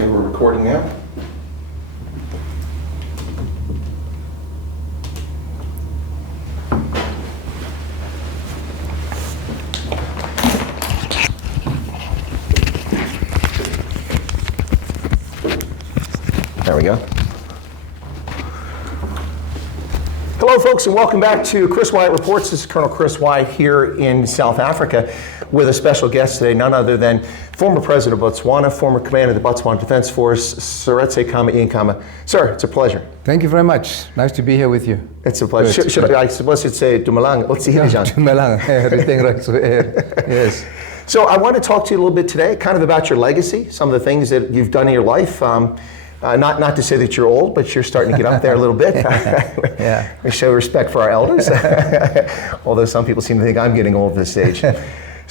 Okay, we're recording now. There we go. Hello folks, and welcome back to Chris Wyatt Reports. This is Colonel Chris Wyatt here in South Africa with a special guest today, none other than former President of Botswana, former Commander of the Batswana Defense Force, President Ian Khama. Sir, it's a pleasure. Thank you very much. Nice to be here with you. It's a pleasure. I suppose you'd say Dumalanga. Let's see here, John. Yes. So I want to talk to you a little bit today, kind of about your legacy, some of the things that you've done in your life. Not to say that you're old, but you're starting to get up there a little bit. Yeah. We show respect for our elders, although some people seem to think I'm getting old at this age.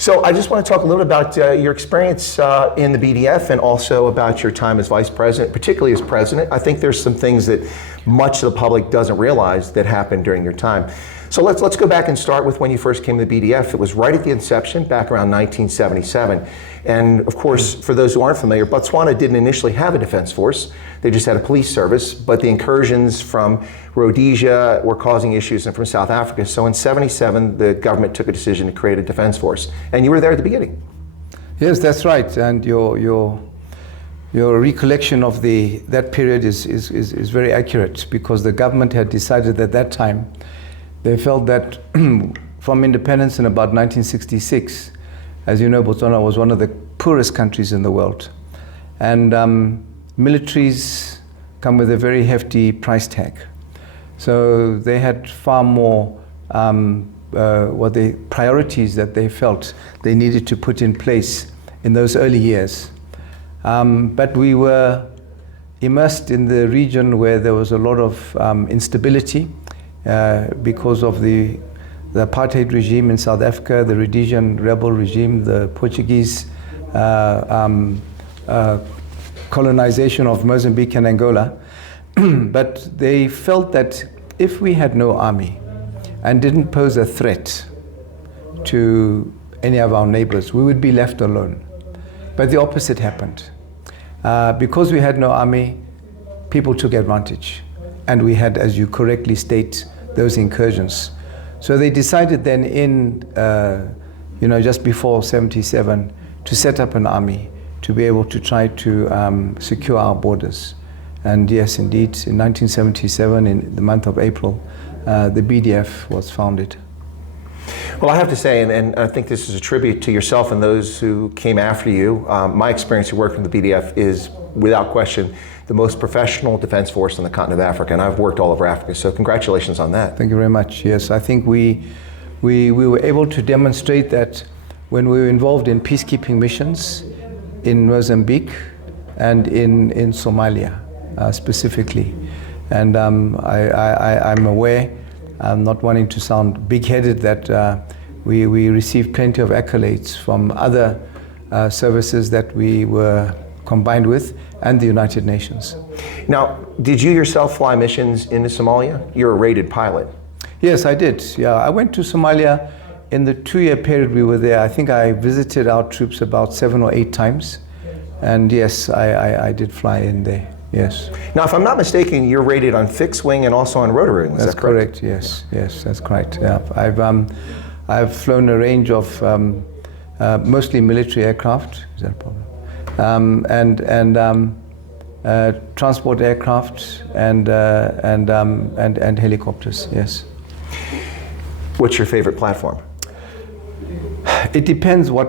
So I just want to talk a little bit about your experience in the BDF and also about your time as Vice President, particularly as President. I think there's some things that much of the public doesn't realize that happened during your time. So let's go back and start with when you first came to the BDF. It was right at the inception, back around 1977. And of course, for those who aren't familiar, Botswana didn't initially have a defense force. They just had a police service, but the incursions from Rhodesia were causing issues and from South Africa. So in 77, the government took a decision to create a defense force. And you were there at the beginning. Yes, that's right. And your recollection of that period is very accurate, because the government had decided at that time, they felt that from independence in about 1966, as you know, Botswana was one of the poorest countries in the world. And militaries come with a very hefty price tag. So they had far more priorities that they felt they needed to put in place in those early years. But we were immersed in the region where there was a lot of instability because of the apartheid regime in South Africa, the Rhodesian rebel regime, the Portuguese colonization of Mozambique and Angola. But they felt that if we had no army and didn't pose a threat to any of our neighbors, we would be left alone. But the opposite happened. Because we had no army, people took advantage. And we had, as you correctly state, those incursions. So they decided then just before 77, to set up an army to be able to try to secure our borders. And yes, indeed, in 1977, in the month of April, the BDF was founded. Well, I have to say, and I think this is a tribute to yourself and those who came after you, my experience of working with the BDF is, without question, the most professional defense force on the continent of Africa, and I've worked all over Africa, so congratulations on that. Thank you very much. Yes, I think we were able to demonstrate that when we were involved in peacekeeping missions in Mozambique and in Somalia specifically. And I'm aware, I'm not wanting to sound big-headed, that we received plenty of accolades from other services that we were combined with, and the United Nations. Now, did you yourself fly missions into Somalia? You're a rated pilot. Yes, I did. Yeah, I went to Somalia in the 2-year period we were there. I think I visited our troops about 7 or 8 times. And yes, I did fly in there, yes. Now, if I'm not mistaken, you're rated on fixed wing and also on rotary wing, is that correct? That's correct, yes, that's correct. Yeah. I've flown a range of mostly military aircraft, is that a problem? Transport aircraft and helicopters, yes. What's your favorite platform? It depends what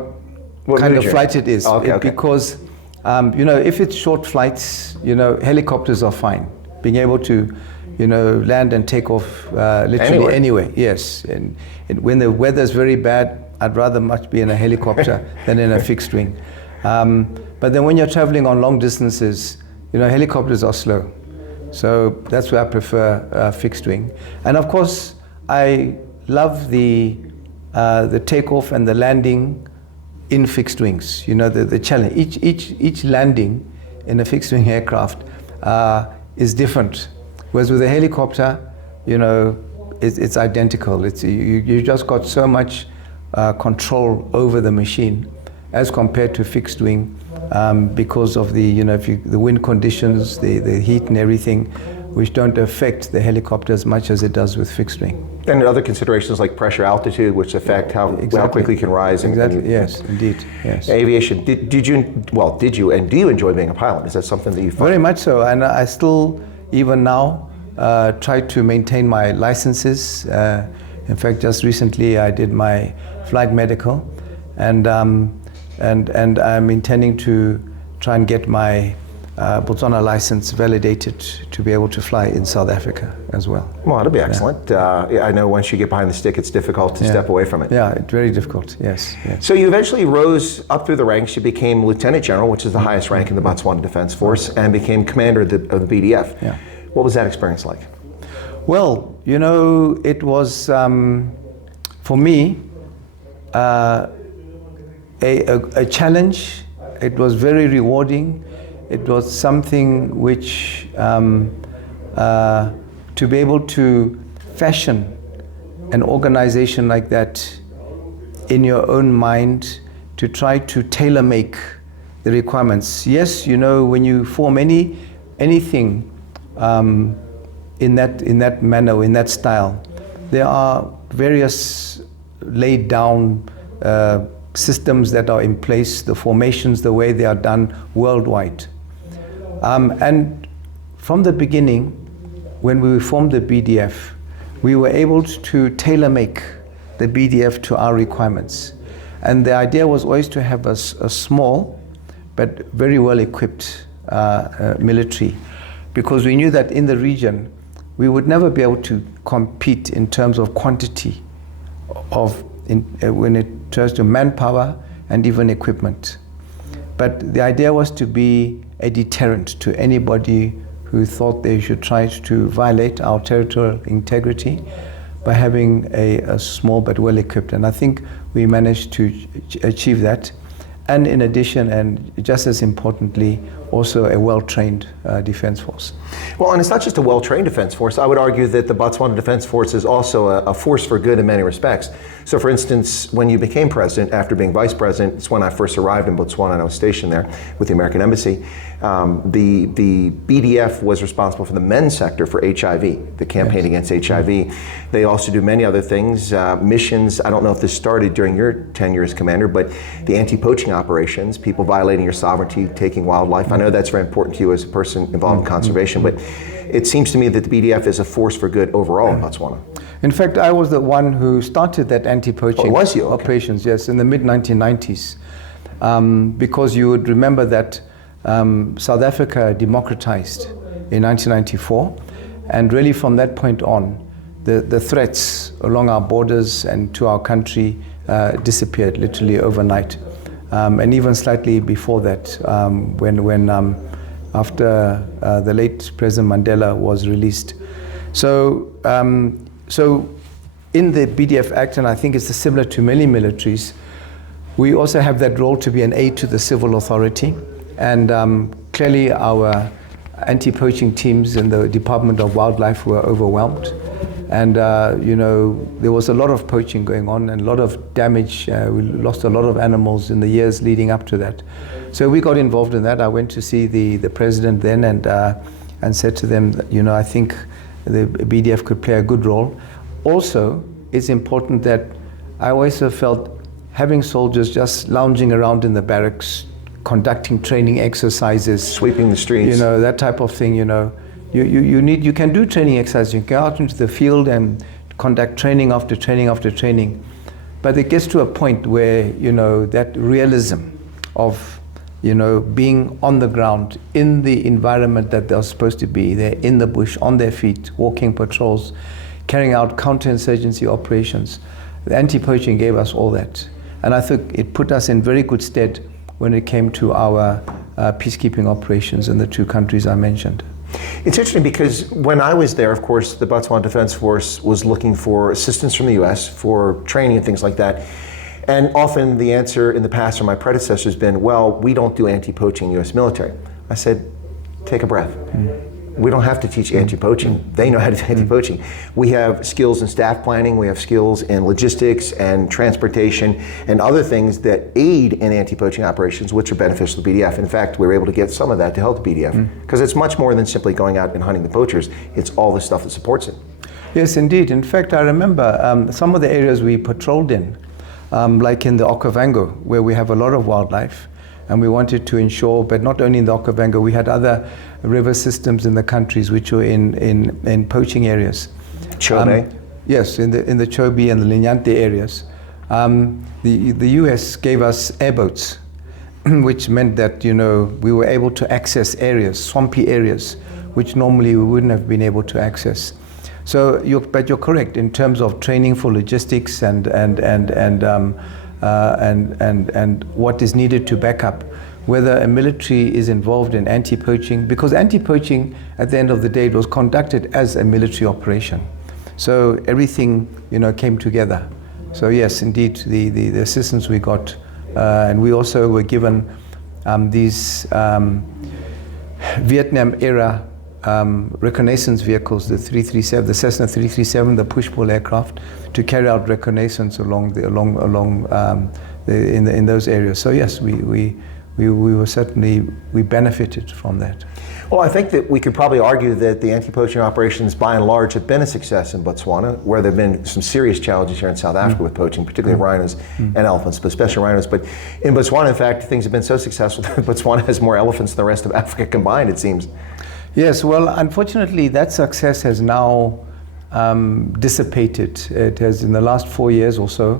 kind of flight it is. Okay. Because, if it's short flights, helicopters are fine. Being able to, land and take off literally anywhere, yes. And when the weather's very bad, I'd rather much be in a helicopter than in a fixed wing. But then when you're traveling on long distances, helicopters are slow. So that's where I prefer fixed wing. And of course, I love the takeoff and the landing in fixed wings. The challenge. Each landing in a fixed wing aircraft is different. Whereas with a helicopter, it's identical. You just got so much control over the machine as compared to fixed wing, because of the, the wind conditions, the heat and everything, which don't affect the helicopter as much as it does with fixed wing. And other considerations like pressure, altitude, which affect how quickly you can rise. Yes, indeed. Yes. Aviation. Did you and do you enjoy being a pilot? Is that something that you find? Very much so, and I still, even now, try to maintain my licenses. In fact, just recently I did my flight medical, and I'm intending to try and get my Botswana license validated to be able to fly in South Africa as well. Well, that'll be excellent. I know once you get behind the stick, it's difficult to step away from it. Yeah, it's very difficult, yes. So you eventually rose up through the ranks. You became Lieutenant General, which is the highest rank in the Botswana Defense Force, and became Commander of the BDF. Yeah. What was that experience like? Well, it was, for me, a challenge. It was very rewarding. It was something which, to be able to fashion an organization like that in your own mind, to try to tailor-make the requirements. Yes, when you form anything in that manner, in that style, there are various laid down systems that are in place, the formations, the way they are done worldwide. And from the beginning, when we formed the BDF, we were able to tailor-make the BDF to our requirements. And the idea was always to have a small but very well equipped military, because we knew that in the region we would never be able to compete in terms of quantity when it turns to manpower and even equipment. But the idea was to be a deterrent to anybody who thought they should try to violate our territorial integrity by having a small but well equipped. And I think we managed to achieve that. And in addition, and just as importantly, also a well-trained defense force. Well, and it's not just a well-trained defense force. I would argue that the Botswana Defense Force is also a force for good in many respects. So for instance, when you became president, after being vice president, it's when I first arrived in Botswana and I was stationed there with the American Embassy. The BDF was responsible for the men's sector for HIV, the campaign against HIV. They also do many other things, missions. I don't know if this started during your tenure as commander, but the anti-poaching operations, people violating your sovereignty, taking wildlife. I know that's very important to you as a person involved in conservation, but it seems to me that the BDF is a force for good overall in Botswana. In fact, I was the one who started that anti-poaching Okay. operations, yes, in the mid-1990s. Because you would remember that South Africa democratized in 1994, and really from that point on, the threats along our borders and to our country disappeared literally overnight. And even slightly before that, when after the late President Mandela was released. So in the BDF Act, and I think it's similar to many militaries, we also have that role to be an aid to the civil authority. And clearly our anti-poaching teams in the Department of Wildlife were overwhelmed. And there was a lot of poaching going on and a lot of damage. We lost a lot of animals in the years leading up to that. So we got involved in that. I went to see the president then and said to them that, I think the BDF could play a good role. Also, it's important that I always have felt having soldiers just lounging around in the barracks, conducting training exercises, sweeping the streets, that type of thing, You can do training exercises. You can go out into the field and conduct training after training after training. But it gets to a point where, that realism of, being on the ground in the environment that they're supposed to be. They're in the bush, on their feet, walking patrols, carrying out counterinsurgency operations. The anti-poaching gave us all that. And I think it put us in very good stead when it came to our peacekeeping operations in the two countries I mentioned. It's interesting because when I was there, of course, the Botswana Defense Force was looking for assistance from the U.S. for training and things like that. And often the answer in the past from my predecessors has been, well, we don't do anti-poaching U.S. military. I said, take a breath. We don't have to teach anti-poaching. They know how to do anti-poaching. We have skills in staff planning, we have skills in logistics and transportation and other things that aid in anti-poaching operations, which are beneficial to BDF. In fact, we were able to get some of that to help the BDF, because it's much more than simply going out and hunting the poachers. It's all the stuff that supports it. Yes, indeed. In fact, I remember some of the areas we patrolled in, like in the Okavango, where we have a lot of wildlife, and we wanted to ensure, but not only in the Okavango, we had other river systems in the countries which were in poaching areas. Chobe? Yes, in the Chobe and the Linyante areas. The US gave us airboats, which meant that, you know, we were able to access areas, swampy areas, which normally we wouldn't have been able to access. So, but you're correct in terms of training for logistics and what is needed to back up, whether a military is involved in anti-poaching, because anti-poaching, at the end of the day, it was conducted as a military operation. So everything, you know, came together. So yes, indeed, the assistance we got, and we also were given these Vietnam-era reconnaissance vehicles, the 337, the Cessna 337, the push-pull aircraft, to carry out reconnaissance in those areas. So yes, we were certainly, we benefited from that. Well, I think that we could probably argue that the anti-poaching operations, by and large, have been a success in Botswana, where there have been some serious challenges here in South Africa with poaching, particularly rhinos and elephants, but especially rhinos. But in Botswana, in fact, things have been so successful that Botswana has more elephants than the rest of Africa combined, it seems. Yes, well, unfortunately, that success has now dissipated. It has, in the last 4 years or so,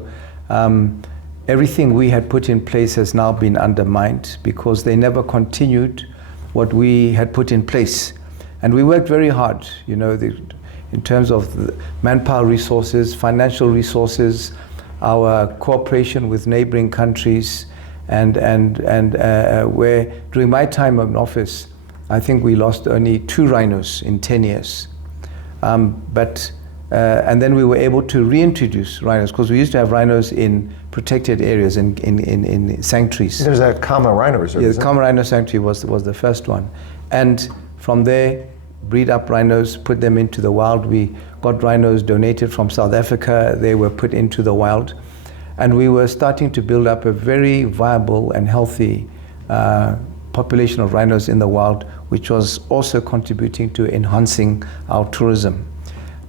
everything we had put in place has now been undermined because they never continued what we had put in place. And we worked very hard, you know, in terms of the manpower resources, financial resources, our cooperation with neighboring countries, and where during my time in office, I think we lost only 2 rhinos in 10 years. And then we were able to reintroduce rhinos, because we used to have rhinos in protected areas, in sanctuaries. There's a Khama Rhino Reserve. Yeah, the Khama Rhino Sanctuary was the first one. And from there, breed up rhinos, put them into the wild. We got rhinos donated from South Africa. They were put into the wild. And we were starting to build up a very viable and healthy population of rhinos in the wild, which was also contributing to enhancing our tourism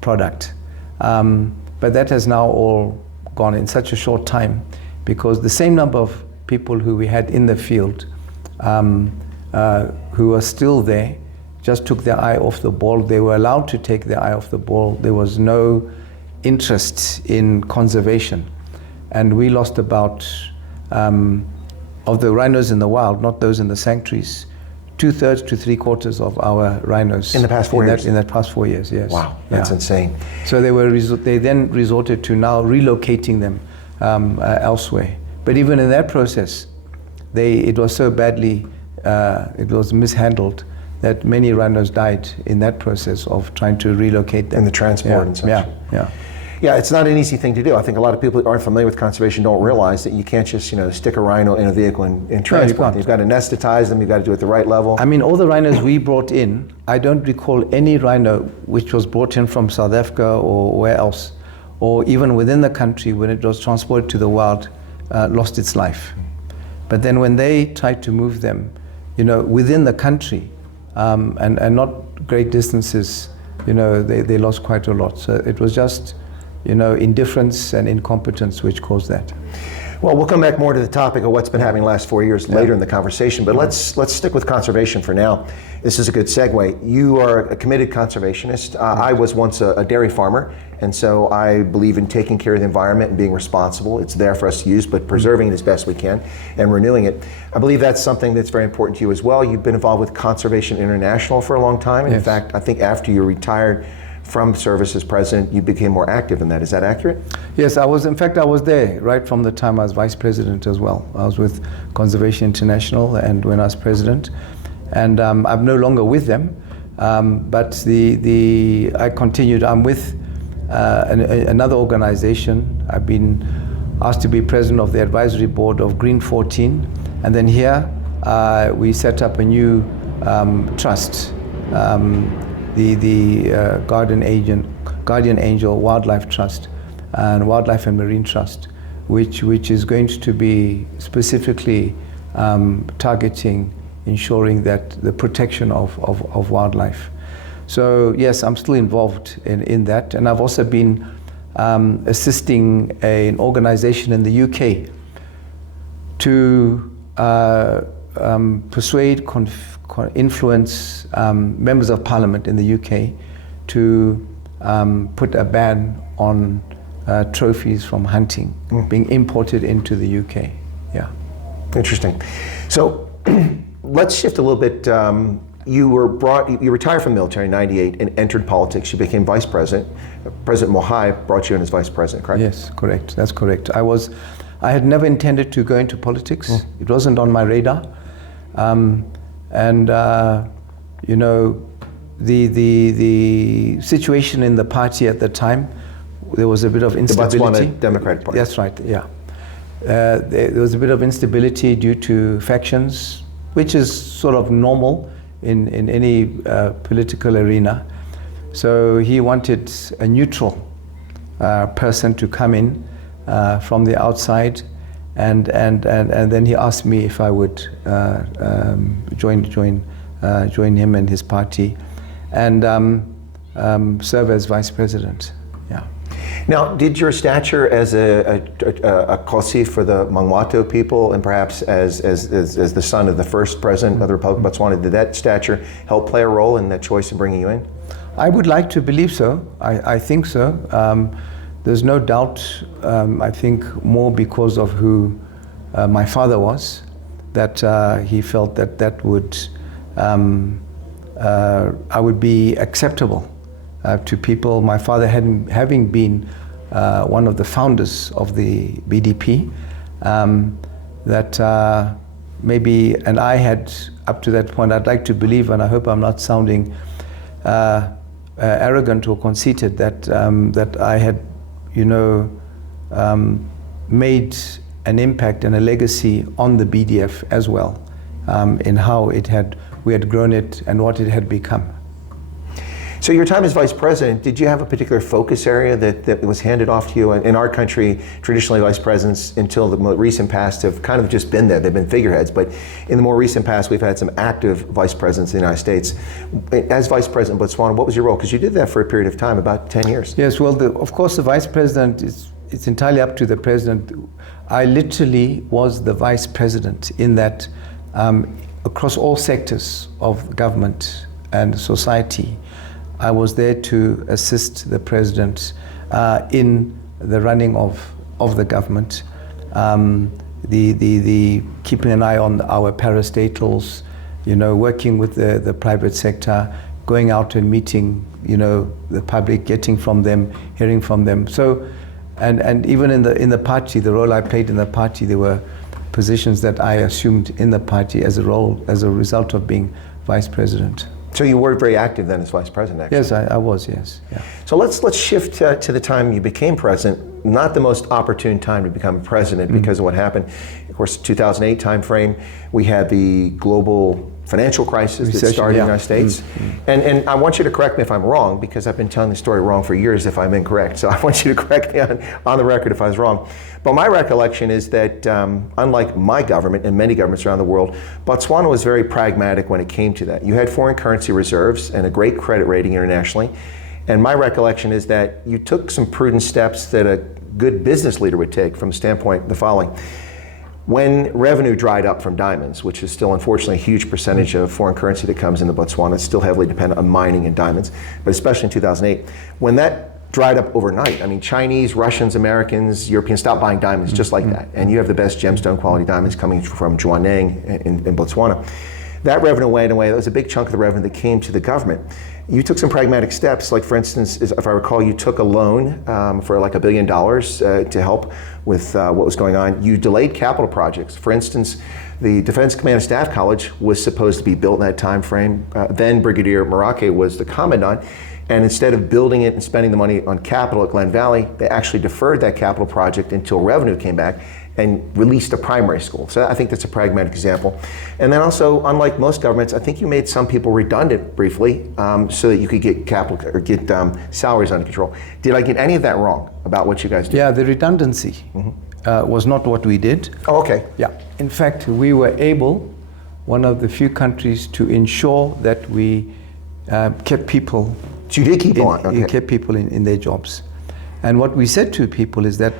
product. But that has now all gone in such a short time, because the same number of people who we had in the field who are still there just took their eye off the ball. They were allowed to take their eye off the ball. There was no interest in conservation. And we lost about, of the rhinos in the wild, not those in the sanctuaries, 2/3 to 3/4 of our rhinos in the past 4 years. In that past 4 years, yes. Wow, that's insane. So they then resorted to now relocating them elsewhere. But even in that process, it was so badly, it was mishandled that many rhinos died in that process of trying to relocate them. And the transport and such. Yeah, it's not an easy thing to do. I think a lot of people who aren't familiar with conservation don't realize that you can't just, you know, stick a rhino in a vehicle and transport them. You've got to anesthetize them, you've got to do it at the right level. I mean, all the rhinos we brought in, I don't recall any rhino which was brought in from South Africa or where else, or even within the country when it was transported to the wild, lost its life. But then when they tried to move them, you know, within the country, and not great distances, you know, they lost quite a lot. So it was just, you know, indifference and incompetence which caused that. Well, we'll come back more to the topic of what's been happening the last 4 years later in the conversation, but let's stick with conservation for now. This is a good segue. You are a committed conservationist. I was once a dairy farmer, and so I believe in taking care of the environment and being responsible. It's there for us to use, but preserving it as best we can and renewing it. I believe that's something that's very important to you as well. You've been involved with Conservation International for a long time, and in fact, I think after you retired from service as president, you became more active in that. Is that accurate? Yes, I was there right from the time I was vice president as well. I was with Conservation International and when I was president. And I'm no longer with them, but I continued. I'm with another organization. I've been asked to be president of the advisory board of Green 14. And then here we set up a new trust the Guardian Angel Wildlife Trust and Wildlife and Marine Trust, which is going to be specifically targeting ensuring that the protection of wildlife. So yes, I'm still involved in that, and I've also been assisting an organization in the UK to persuade, influence members of parliament in the UK to put a ban on trophies from hunting being imported into the UK. Yeah. Interesting. So let's shift a little bit. You retired from the military in '98 and entered politics. You became vice president. President Moai brought you in as vice president, correct? Yes, correct. That's correct. I had never intended to go into politics. It wasn't on my radar. You know, the situation in the party at the time, there was a bit of instability. The Batswana Democratic Party. That's right, yeah. There was a bit of instability due to factions, which is sort of normal in any political arena. So he wanted a neutral person to come in from the outside, and then he asked me if I would join him and his party, and serve as vice president. Yeah. Now, did your stature as a Kosi for the Mangwato people, and perhaps as the son of the first president of the Republic of Botswana, did that stature help play a role in that choice in bringing you in? I would like to believe so. I think so. There's no doubt. I think more because of who my father was, that he felt that would I would be acceptable to people. My father having been one of the founders of the BDP, that maybe, and I had up to that point, I'd like to believe, and I hope I'm not sounding arrogant or conceited, that I had, you know, made an impact and a legacy on the BDF as well, in how we had grown it and what it had become. So your time as vice president, did you have a particular focus area that was handed off to you? In our country, traditionally vice presidents, until the more recent past, have kind of just been there. They've been figureheads. But in the more recent past, we've had some active vice presidents in the United States. As vice president of Botswana, what was your role? Because you did that for a period of time, about 10 years. Yes, well, of course, the vice president, it's entirely up to the president. I literally was the vice president in that across all sectors of government and society, I was there to assist the president in the running of the government, the keeping an eye on our parastatals, you know, working with the private sector, going out and meeting, you know, the public, getting from them, hearing from them. So, and even in the party, the role I played in the party, there were positions that I assumed in the party as a result of being vice president. So you were very active then as vice president, actually. Yes, I was, yes. Yeah. So let's shift to the time you became president. Not the most opportune time to become president because of what happened. Of course, 2008 timeframe, we had the global financial crisis that started in the United States. And I want you to correct me if I'm wrong, because I've been telling the story wrong for years if I'm incorrect. So I want you to correct me on the record if I was wrong. But my recollection is that unlike my government and many governments around the world, Botswana was very pragmatic when it came to that. You had foreign currency reserves and a great credit rating internationally. And my recollection is that you took some prudent steps that a good business leader would take, from the standpoint the following. When revenue dried up from diamonds, which is still unfortunately a huge percentage of foreign currency that comes into Botswana, it's still heavily dependent on mining and diamonds, but especially in 2008, when that dried up overnight, I mean, Chinese, Russians, Americans, Europeans stopped buying diamonds just like that. And you have the best gemstone quality diamonds coming from Jwaneng in Botswana. That revenue went away. That was a big chunk of the revenue that came to the government. You took some pragmatic steps, like for instance, if I recall, you took a loan for like $1 billion to help with what was going on. You delayed capital projects. For instance, the Defense Command and Staff College was supposed to be built in that time frame. Then Brigadier Marake was the commandant. And instead of building it and spending the money on capital at Glen Valley, they actually deferred that capital project until revenue came back. and released a primary school. So I think that's a pragmatic example. And then also, unlike most governments, I think you made some people redundant briefly so that you could get capital or get salaries under control. Did I get any of that wrong about what you guys did? Yeah, the redundancy was not what we did. Oh, okay. Yeah. In fact, we were able, one of the few countries, to ensure that we kept people. So you did keep on? Okay. Kept people in their jobs. And what we said to people is that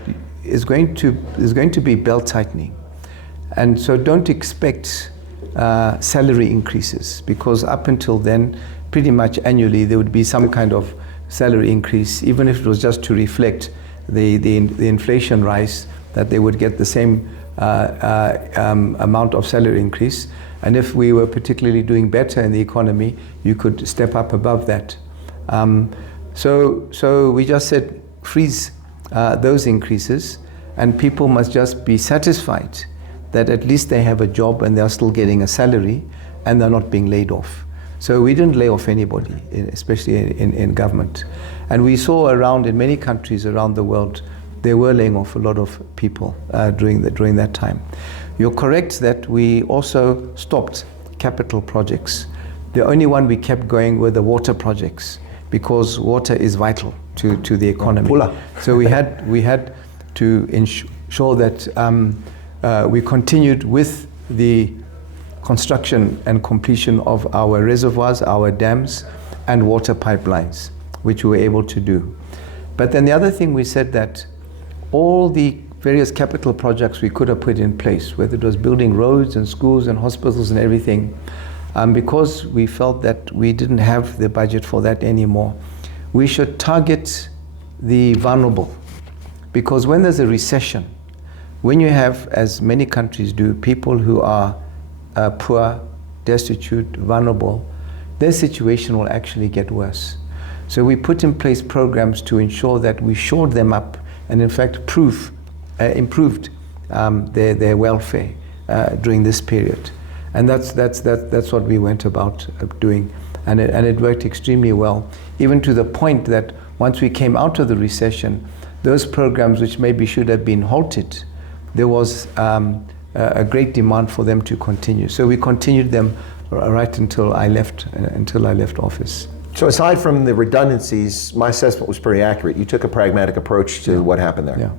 there's going to be belt tightening. And so don't expect salary increases, because up until then, pretty much annually, there would be some kind of salary increase, even if it was just to reflect the inflation rise, that they would get the same amount of salary increase. And if we were particularly doing better in the economy, you could step up above that. So we just said, freeze those increases, and people must just be satisfied that at least they have a job and they're still getting a salary and they're not being laid off. So we didn't lay off anybody, especially in government. And we saw around in many countries around the world, they were laying off a lot of people during that time. You're correct that we also stopped capital projects. The only one we kept going were the water projects, because water is vital to the economy. So we had to ensure that we continued with the construction and completion of our reservoirs, our dams, and water pipelines, which we were able to do. But then the other thing, we said that all the various capital projects we could have put in place, whether it was building roads and schools and hospitals and everything, because we felt that we didn't have the budget for that anymore, we should target the vulnerable. Because when there's a recession, when you have, as many countries do, people who are poor, destitute, vulnerable, their situation will actually get worse. So we put in place programs to ensure that we shored them up and in fact improved their welfare during this period. And that's what we went about doing. And it worked extremely well, even to the point that once we came out of the recession, those programs which maybe should have been halted, there was a great demand for them to continue. So we continued them right until I left office. So aside from the redundancies, my assessment was pretty accurate. You took a pragmatic approach to what happened there. Yeah.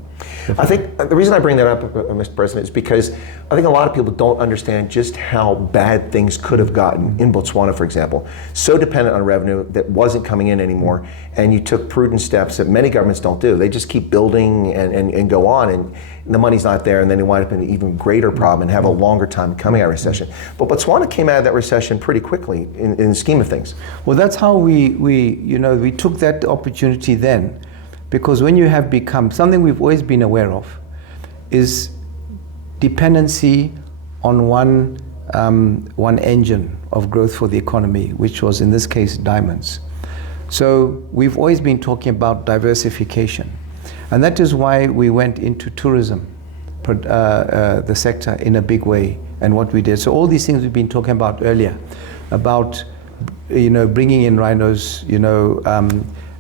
I think the reason I bring that up, Mr. President, is because I think a lot of people don't understand just how bad things could have gotten in Botswana, for example. So dependent on revenue that wasn't coming in anymore, and you took prudent steps that many governments don't do. They just keep building and go on, and the money's not there, and then they wind up in an even greater problem and have a longer time coming out of recession. But Botswana came out of that recession pretty quickly in the scheme of things. Well, that's how we took that opportunity then. Because when you have become, something we've always been aware of, is dependency on one engine of growth for the economy, which was in this case diamonds. So we've always been talking about diversification. And that is why we went into tourism, the sector, in a big way, and what we did. So all these things we've been talking about earlier, about bringing in rhinos,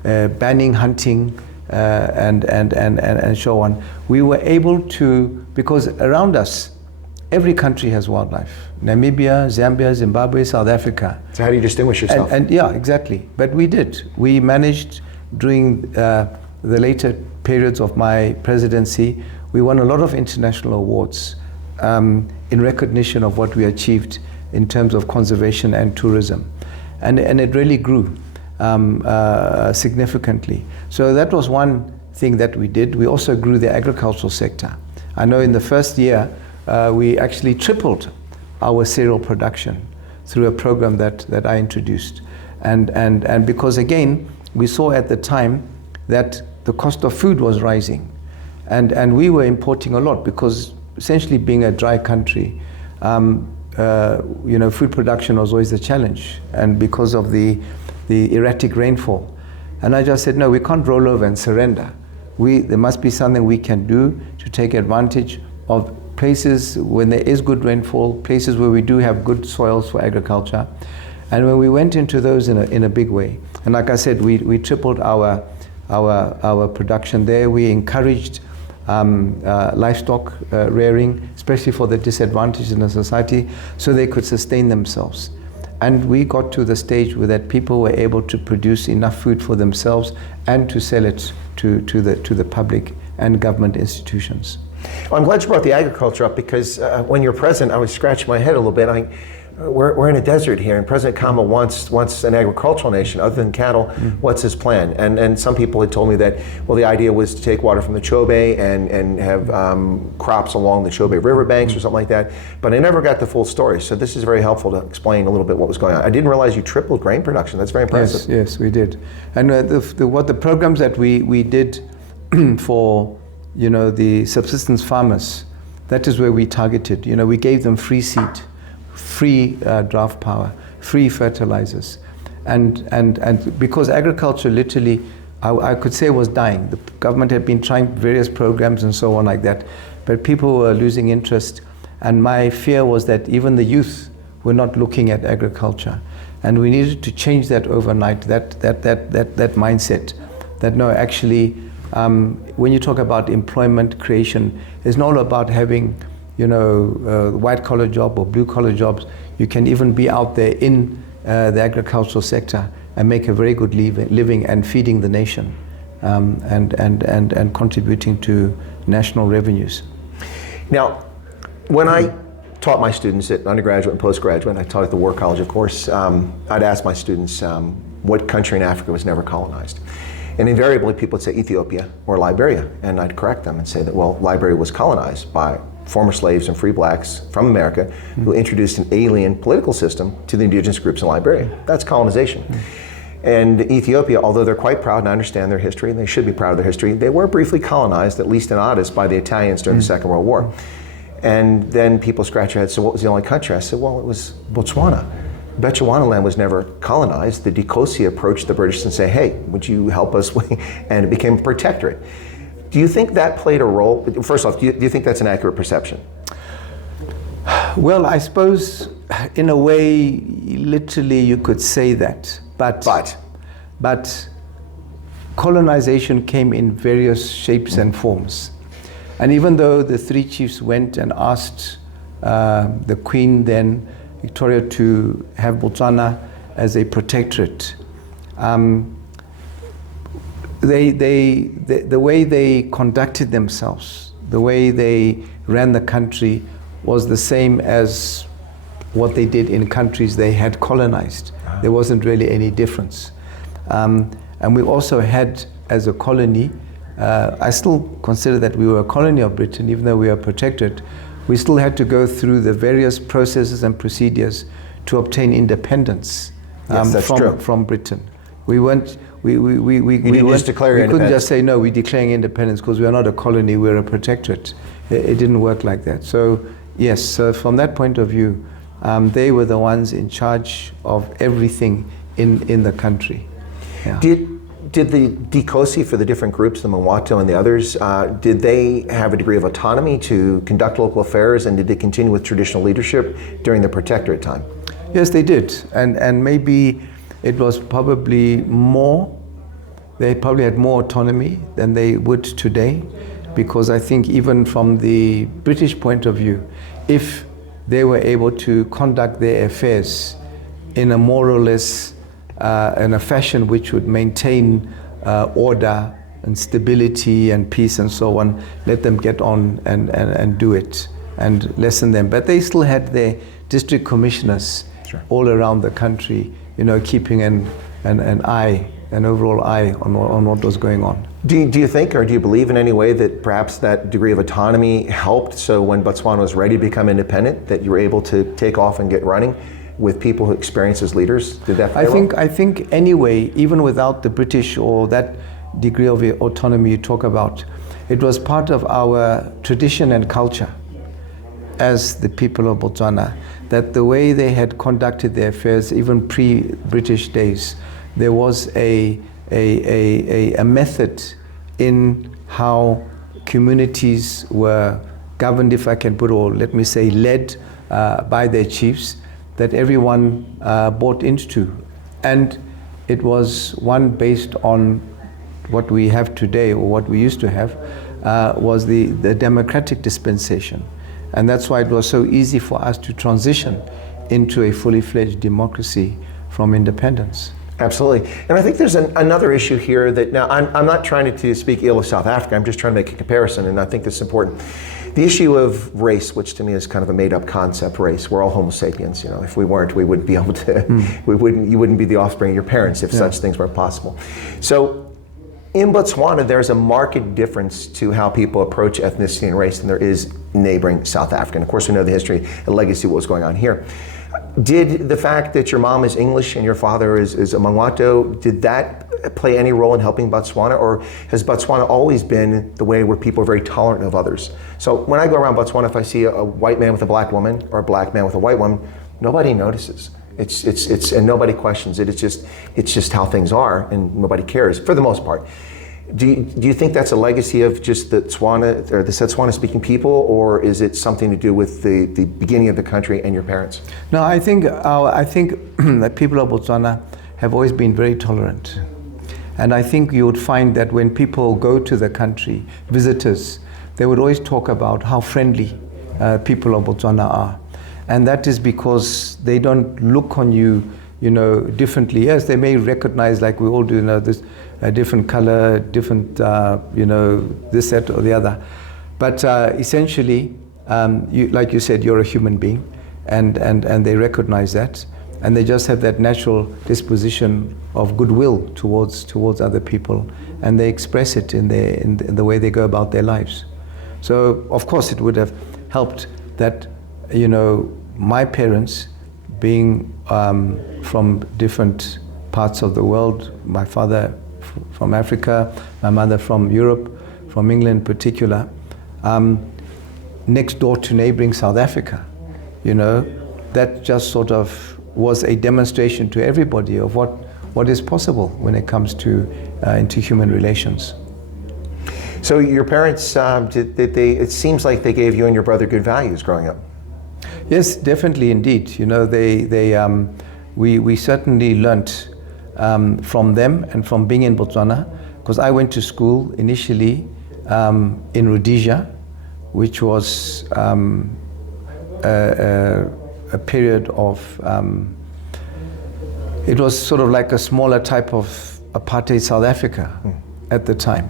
banning hunting, and so on. We were able to, because around us, every country has wildlife. Namibia, Zambia, Zimbabwe, South Africa. So how do you distinguish yourself? And yeah, exactly. But we did. We managed during the later periods of my presidency, we won a lot of international awards in recognition of what we achieved in terms of conservation and tourism. And it really grew. Significantly. So that was one thing that we did. We also grew the agricultural sector. I know in the first year, we actually tripled our cereal production through a program that I introduced. And because again, we saw at the time that the cost of food was rising. And we were importing a lot because essentially being a dry country, food production was always a challenge. And because of the erratic rainfall. And I just said, no, we can't roll over and surrender. There must be something we can do to take advantage of places when there is good rainfall, places where we do have good soils for agriculture. And when we went into those in a big way, and like I said, we tripled our production there. We encouraged livestock rearing, especially for the disadvantaged in the society, so they could sustain themselves. And we got to the stage where that people were able to produce enough food for themselves and to sell it to the public and government institutions. Well, I'm glad you brought the agriculture up, because when you're president, I was scratching my head a little bit. We're in a desert here, and President Khama wants an agricultural nation other than cattle. What's his plan? And some people had told me that, well, the idea was to take water from the Chobe and have crops along the Chobe riverbanks or something like that. But I never got the full story. So this is very helpful to explain a little bit what was going on. I didn't realize you tripled grain production. That's very impressive. Yes, we did. And what the programs that we did for, the subsistence farmers, that is where we targeted. We gave them free seed, free draft power, free fertilizers, and because agriculture literally, I could say, was dying. The government had been trying various programs and so on like that, but people were losing interest, and my fear was that even the youth were not looking at agriculture, and we needed to change that overnight. That mindset, that no, actually, when you talk about employment creation, it's not about having white collar job or blue collar jobs. You can even be out there in the agricultural sector and make a very good living and feeding the nation, and contributing to national revenues. Now, when I taught my students at undergraduate and postgraduate, I taught at the War College, of course, I'd ask my students what country in Africa was never colonized. And invariably people would say Ethiopia or Liberia, and I'd correct them and say that, well, Liberia was colonized by former slaves and free blacks from America who introduced an alien political system to the indigenous groups in Liberia. That's colonization. And Ethiopia, although they're quite proud and I understand their history, and they should be proud of their history, they were briefly colonized, at least in Addis, by the Italians during the Second World War. And then people scratch their heads, so what was the only country? I said, well, it was Botswana. Bechuanaland was never colonized. The Dikosi approached the British and said, hey, would you help us? And it became a protectorate. Do you think that played a role? First off, do you think that's an accurate perception? Well, I suppose in a way, literally you could say that. But colonization came in various shapes and forms. And even though the three chiefs went and asked the Queen then, Victoria, to have Botswana as a protectorate, the way they conducted themselves, the way they ran the country was the same as what they did in countries they had colonized. There wasn't really any difference. And we also had, as a colony, I still consider that we were a colony of Britain, even though we are protectorate. We still had to go through the various processes and procedures to obtain independence from Britain. We weren't. We just declare we independence. couldn't just say no. We're declaring independence because we are not a colony. We're a protectorate. It didn't work like that. So yes. So from that point of view, they were the ones in charge of everything in the country. Yeah. Did the Dikosi, for the different groups, the Mwato and the others, did they have a degree of autonomy to conduct local affairs, and did they continue with traditional leadership during the protectorate time? Yes, they did, and maybe it was probably more. They probably had more autonomy than they would today, because I think even from the British point of view, if they were able to conduct their affairs in a more or less in a fashion which would maintain order and stability and peace and so on, let them get on and do it and lessen them. But they still had their district commissioners all around the country, keeping an overall eye on what was going on. Do you think, or do you believe in any way that perhaps that degree of autonomy helped, so when Botswana was ready to become independent, that you were able to take off and get running with people who experience as leaders? Did that play a role? I think anyway, even without the British or that degree of autonomy you talk about, it was part of our tradition and culture as the people of Botswana, that the way they had conducted their affairs, even pre-British days, there was a method in how communities were governed, if I can put, or let me say led by their chiefs, that everyone bought into. And it was one based on what we have today, or what we used to have, was the democratic dispensation. And that's why it was so easy for us to transition into a fully fledged democracy from independence. Absolutely. And I think there's another issue here that, now I'm not trying to speak ill of South Africa, I'm just trying to make a comparison, and I think this is important. The issue of race, which to me is kind of a made-up concept, race. We're all Homo sapiens. You know, if we weren't, we wouldn't be able to. You wouldn't be the offspring of your parents if such things were possible. So, in Botswana, there's a marked difference to how people approach ethnicity and race than there is in neighboring South Africa. And of course, we know the history and legacy of what was going on here. Did the fact that your mom is English and your father is a Mangwato, did that play any role in helping Botswana, or has Botswana always been the way where people are very tolerant of others? So when I go around Botswana, if I see a white man with a black woman or a black man with a white woman, nobody notices. It's and nobody questions it. It's just how things are, and nobody cares for the most part. Do you think that's a legacy of just the Tswana or the Setswana speaking people, or is it something to do with the beginning of the country and your parents? No, I think that people of Botswana have always been very tolerant. And I think you would find that when people go to the country, visitors, they would always talk about how friendly people of Botswana are. And that is because they don't look on you, differently. Yes, they may recognize, like we all do, this a different color, different, this, that, or the other. But essentially, like you said, you're a human being, and they recognize that, and they just have that natural disposition of goodwill towards other people, and they express it in the way they go about their lives. So, of course, it would have helped that, my parents being from different parts of the world, my father from Africa, my mother from Europe, from England in particular, next door to neighboring South Africa, that just sort of was a demonstration to everybody of what is possible when it comes to interhuman relations. So your parents, it seems like they gave you and your brother good values growing up. Yes, definitely, indeed. We certainly learnt from them and from being in Botswana, because I went to school initially in Rhodesia, which was a period of, it was sort of like a smaller type of apartheid South Africa at the time.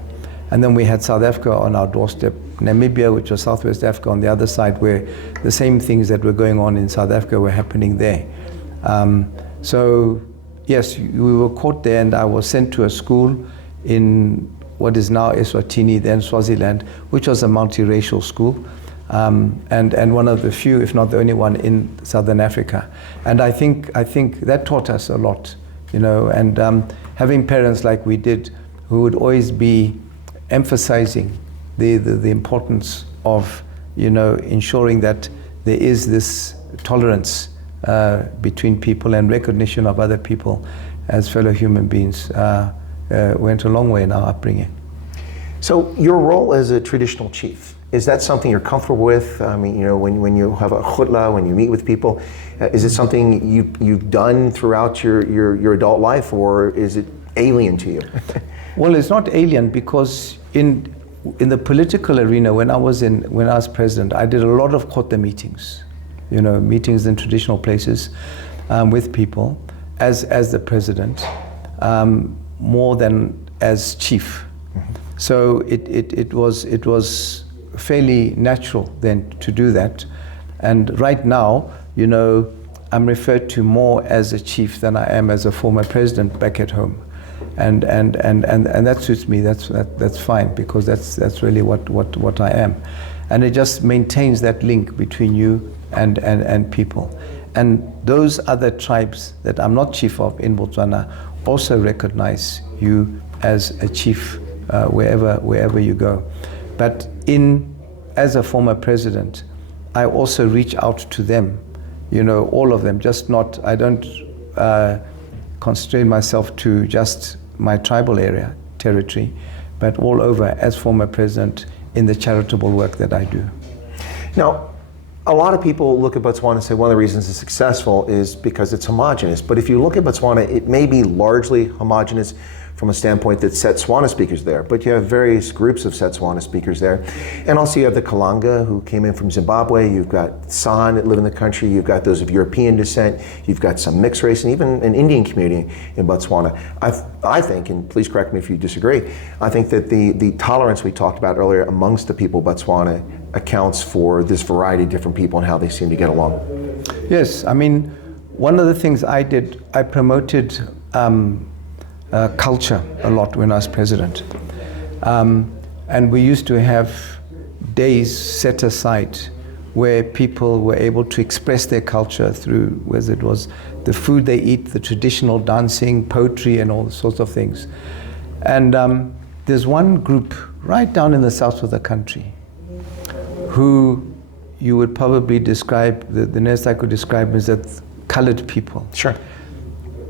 And then we had South Africa on our doorstep, Namibia, which was Southwest Africa on the other side, where the same things that were going on in South Africa were happening there. So yes, we were caught there, and I was sent to a school in what is now Eswatini, then Swaziland, which was a multiracial school, and one of the few, if not the only one, in Southern Africa. And I think that taught us a lot, and having parents like we did, who would always be emphasizing the importance of ensuring that there is this tolerance between people and recognition of other people as fellow human beings went a long way in our upbringing. So your role as a traditional chief, is that something you're comfortable with? I mean, when you have a khutla, when you meet with people, is it something you've done throughout your adult life, or is it alien to you? Well, it's not alien, because in the political arena, when I was president, I did a lot of khotla meetings, meetings in traditional places with people as the president, more than as chief. So it was fairly natural then to do that. And right now, I'm referred to more as a chief than I am as a former president back at home. And that suits me. That's fine, because that's really what I am, and it just maintains that link between you and people. And those other tribes that I'm not chief of in Botswana also recognize you as a chief wherever you go. But as a former president, I also reach out to them, all of them. Just not, I don't constrain myself to just my tribal territory, but all over as former president in the charitable work that I do. Now, A lot of people look at Botswana and say one of the reasons it's successful is because it's homogenous. But if you look at Botswana, it may be largely homogenous from a standpoint that Setswana speakers there, but you have various groups of Setswana speakers there. And also you have the Kalanga who came in from Zimbabwe, you've got San that live in the country, you've got those of European descent, you've got some mixed race, and even an Indian community in Botswana. I think, and please correct me if you disagree, I think that the tolerance we talked about earlier amongst the people of Botswana accounts for this variety of different people and how they seem to get along. Yes, I mean, one of the things I did, I promoted culture a lot when I was president. And we used to have days set aside where people were able to express their culture through, whether it was the food they eat, the traditional dancing, poetry, and all sorts of things. And there's one group right down in the south of the country who you would probably describe, the nearest I could describe is as colored people. Sure.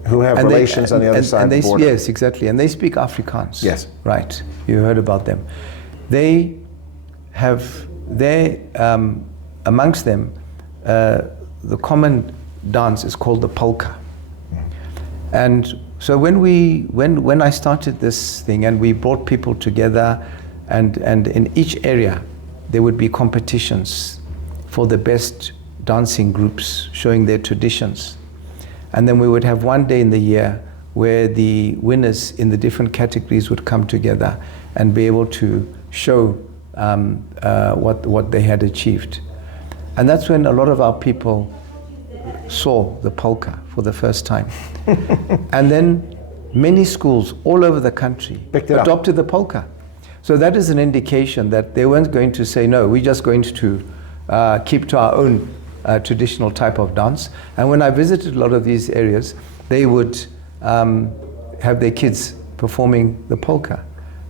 Who have relations on the other side of the border. Yes, exactly. And they speak Afrikaans. Yes. Right. You heard about them. They have, amongst them, the common dance is called the polka. And so when I started this thing and we brought people together, and in each area there would be competitions for the best dancing groups showing their traditions. And then we would have one day in the year where the winners in the different categories would come together and be able to show what they had achieved. And that's when a lot of our people saw the polka for the first time. And then many schools all over the country adopted the polka. So that is an indication that they weren't going to say, no, we're just going to keep to our own traditional type of dance. And when I visited a lot of these areas, they would have their kids performing the polka.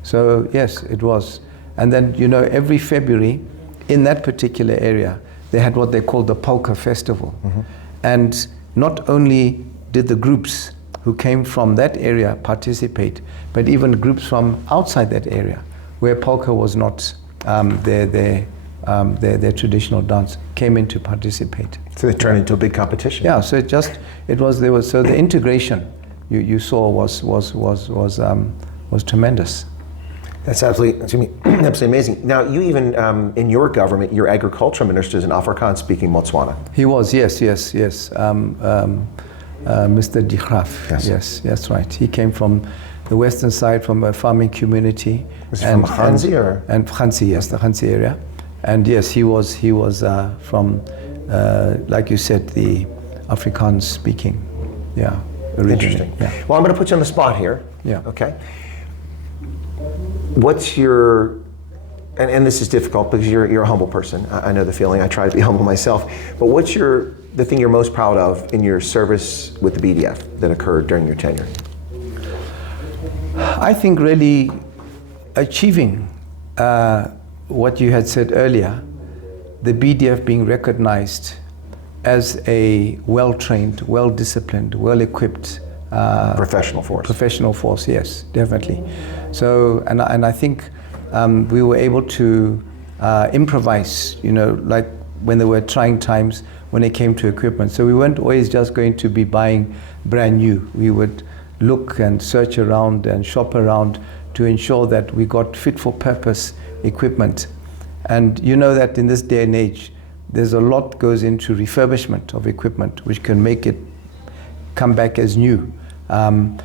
So yes, it was. And then, you know, every February in that particular area, they had what they called the Polka Festival. Mm-hmm. And not only did the groups who came from that area participate, but even groups from outside that area, where polka was not their traditional dance, came in to participate. So they turned into a big competition. Yeah. So so the integration you saw was tremendous. That's absolutely amazing. Now, you even in your government, your agriculture minister is an Afrikaans-speaking Botswana. He was, yes. Mr. De Graaf. Yes, that's right. He came from the western side, from a farming community. Was he from Hansi or? And Hansi, yes, the Hansi area. And yes, he was from, like you said, the Afrikaans-speaking, originally. Interesting. Yeah. Well, I'm going to put you on the spot here. Yeah. Okay. What's your, and this is difficult because you're a humble person. I know the feeling. I try to be humble myself. But what's the thing you're most proud of in your service with the BDF that occurred during your tenure? I think really achieving what you had said earlier, the BDF being recognized as a well-trained, well-disciplined, well-equipped professional force. Professional force, yes, definitely. So, and I think we were able to improvise, you know, like when there were trying times when it came to equipment. So we weren't always just going to be buying brand new. We would look and search around and shop around to ensure that we got fit for purpose equipment. And you know that in this day and age, there's a lot goes into refurbishment of equipment, which can make it come back as new. And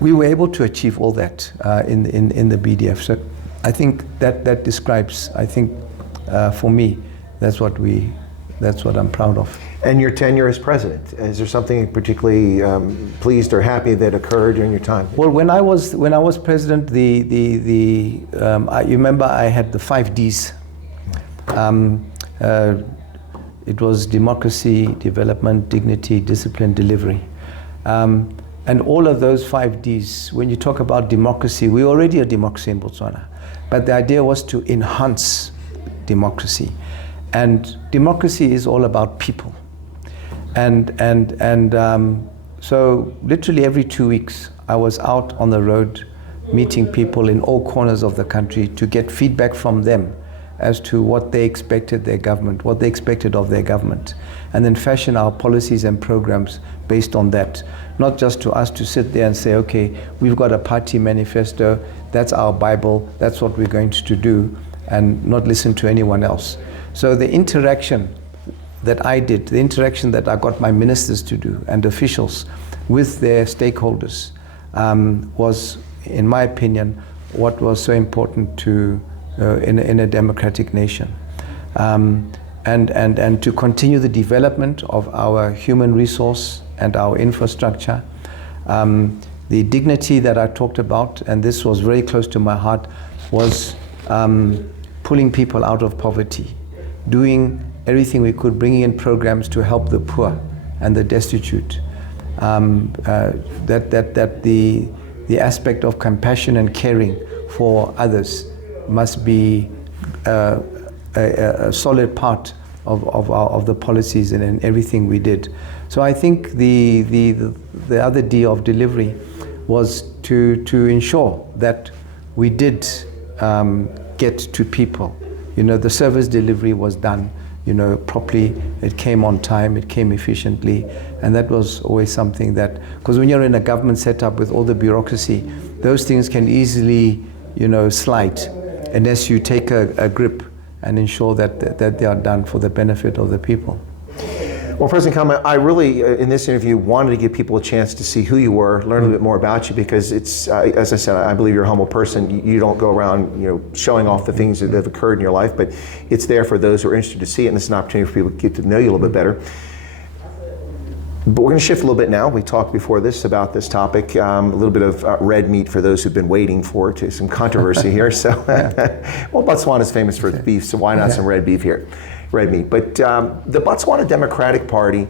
we were able to achieve all that in the BDF. So I think that describes, I think for me, that's what I'm proud of. And your tenure as president, is there something particularly pleased or happy that occurred during your time? Well, when I was president, you remember I had the 5 Ds. It was democracy, development, dignity, discipline, delivery. And all of those 5 Ds, when you talk about democracy, we're already a democracy in Botswana. But the idea was to enhance democracy. And democracy is all about people. So literally every 2 weeks, I was out on the road meeting people in all corners of the country to get feedback from them as to what they expected their government, what they expected of their government, and then fashion our policies and programs based on that. Not just to us to sit there and say, okay, we've got a party manifesto, that's our Bible, that's what we're going to do, and not listen to anyone else. So the interaction that I did, the interaction that I got my ministers to do and officials with their stakeholders was, in my opinion, what was so important to in a democratic nation. And to continue the development of our human resource and our infrastructure. The dignity that I talked about, and this was very close to my heart, was pulling people out of poverty, doing everything we could, bringing in programs to help the poor and the destitute. That the aspect of compassion and caring for others must be a solid part of the policies and in everything we did. So I think the other D of delivery was to ensure that we did get to people. You know, the service delivery was done, you know, properly. It came on time, it came efficiently, and that was always something that, because when you're in a government setup with all the bureaucracy, those things can easily, you know, slide unless you take a grip and ensure that they are done for the benefit of the people. Well, President Khama, I really, in this interview, wanted to give people a chance to see who you were, learn a little bit more about you, because it's, as I said, I believe you're a humble person. You don't go around, you know, showing off the things that have occurred in your life, but it's there for those who are interested to see it, and it's an opportunity for people to get to know you a little bit better. But we're going to shift a little bit now. We talked before this about this topic, a little bit of red meat for those who've been waiting for it, some controversy here. So, well, Botswana is famous for its beef, so why not some red beef here? Red meat. But the Botswana Democratic Party,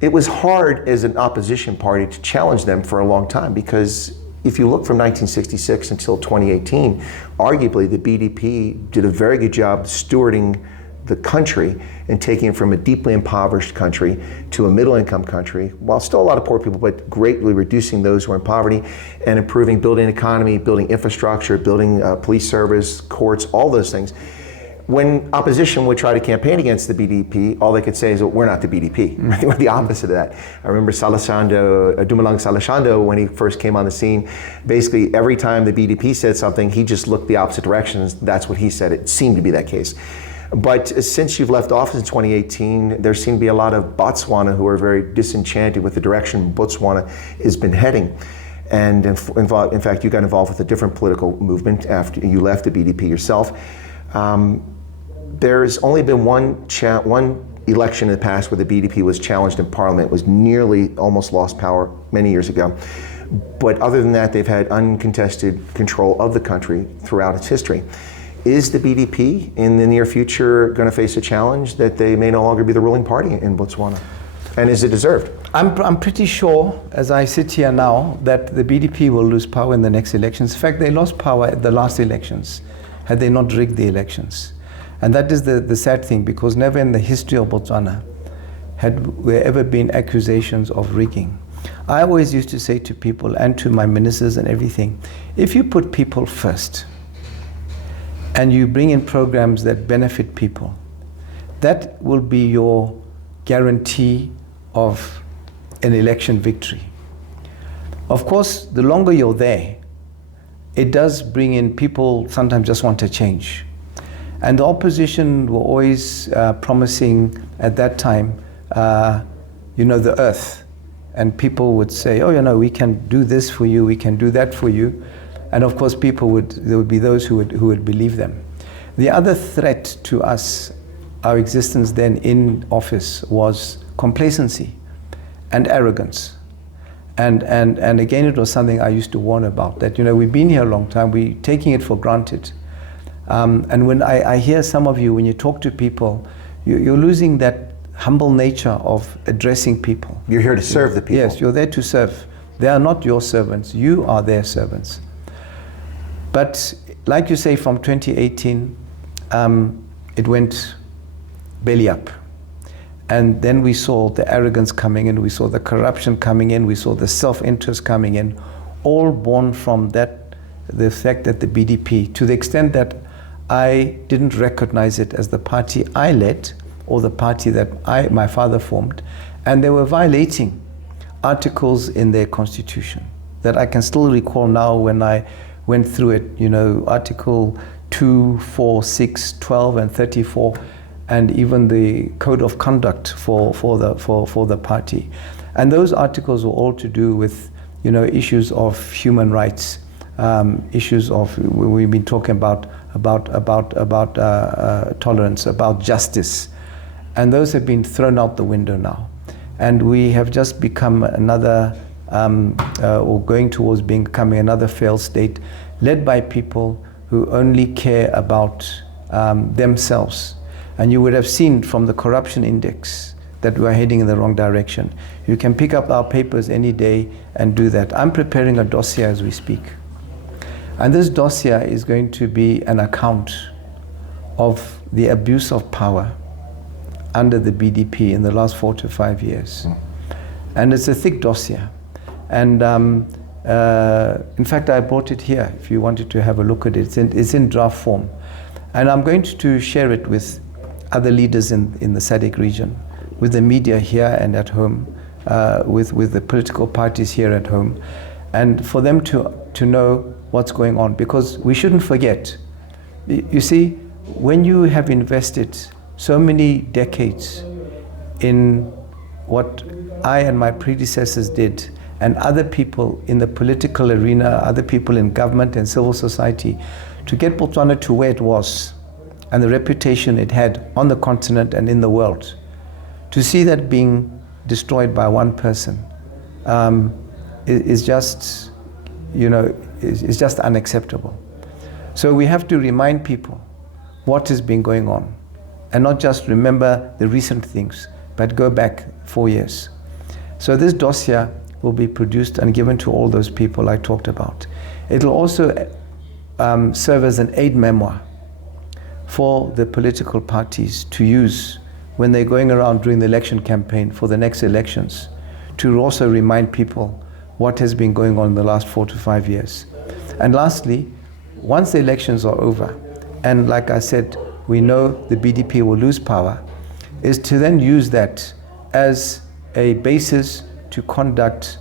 it was hard as an opposition party to challenge them for a long time, because if you look from 1966 until 2018, arguably the BDP did a very good job stewarding the country and taking it from a deeply impoverished country to a middle-income country, while still a lot of poor people, but greatly reducing those who are in poverty and improving, building economy, building infrastructure, building police service, courts, all those things. When opposition would try to campaign against the BDP, all they could say is, well, we're not the BDP. We're the opposite of that. I remember Dumalang Salashando, when he first came on the scene, basically every time the BDP said something, he just looked the opposite direction. That's what he said. It seemed to be that case. But since you've left office in 2018, there seem to be a lot of Botswana who are very disenchanted with the direction Botswana has been heading. And in fact, you got involved with a different political movement after you left the BDP yourself. There's only been one election in the past where the BDP was challenged in Parliament. It was nearly almost lost power many years ago. But other than that, they've had uncontested control of the country throughout its history. Is the BDP in the near future going to face a challenge that they may no longer be the ruling party in Botswana? And is it deserved? I'm pretty sure, as I sit here now, that the BDP will lose power in the next elections. In fact, they lost power at the last elections, had they not rigged the elections. And that is the sad thing, because never in the history of Botswana had there ever been accusations of rigging. I always used to say to people and to my ministers and everything, if you put people first, and you bring in programs that benefit people, that will be your guarantee of an election victory. Of course, the longer you're there, it does bring in people sometimes just want to change. And the opposition were always promising at that time, you know, the earth. And people would say, oh, you know, we can do this for you, we can do that for you. And of course, there would be those who would believe them. The other threat to us, our existence then in office, was complacency and arrogance. And again, it was something I used to warn about, that, you know, we've been here a long time, we're taking it for granted. And when I hear some of you, when you talk to people, you're losing that humble nature of addressing people. You're here to serve the people. Yes, you're there to serve. They are not your servants, you are their servants. But like you say, from 2018, it went belly up. And then we saw the arrogance coming in, we saw the corruption coming in, we saw the self-interest coming in, all born from the fact that the BDP, to the extent that I didn't recognize it as the party I led or the party that my father formed, and they were violating articles in their constitution that I can still recall now when I went through it, you know, Article 2, 4, 6, 12, and 34, and even the code of conduct for the party. And those articles were all to do with, you know, issues of human rights, issues of, we've been talking about tolerance, about justice, and those have been thrown out the window now. And we have just become another, or going towards becoming another failed state, led by people who only care about themselves. And you would have seen from the corruption index that we are heading in the wrong direction. You can pick up our papers any day and do that. I'm preparing a dossier as we speak. And this dossier is going to be an account of the abuse of power under the BDP in the last 4 to 5 years. And it's a thick dossier. And in fact, I brought it here if you wanted to have a look at it. It's in draft form. And I'm going to share it with other leaders in the SADC region, with the media here and at home, with the political parties here at home, and for them to know what's going on, because we shouldn't forget. You see, when you have invested so many decades in what I and my predecessors did, and other people in the political arena, other people in government and civil society, to get Botswana to where it was, and the reputation it had on the continent and in the world, to see that being destroyed by one person is just, you know, is just unacceptable. So we have to remind people what has been going on, and not just remember the recent things, but go back 4 years. So this dossier will be produced and given to all those people I talked about. It'll also serve as an aid memoir for the political parties to use when they're going around during the election campaign for the next elections, to also remind people what has been going on in the last 4 to 5 years. And lastly, once the elections are over, and like I said, we know the BDP will lose power, is to then use that as a basis to conduct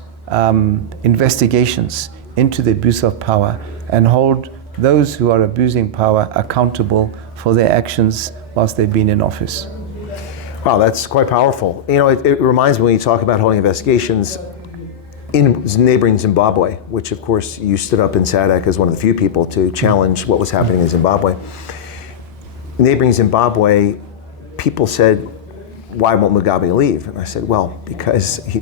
investigations into the abuse of power and hold those who are abusing power accountable for their actions whilst they've been in office. Wow, that's quite powerful. You know, it reminds me when you talk about holding investigations in neighboring Zimbabwe, which of course you stood up in SADC as one of the few people to challenge what was happening in Zimbabwe. Neighboring Zimbabwe, people said, why won't Mugabe leave? And I said, well, because he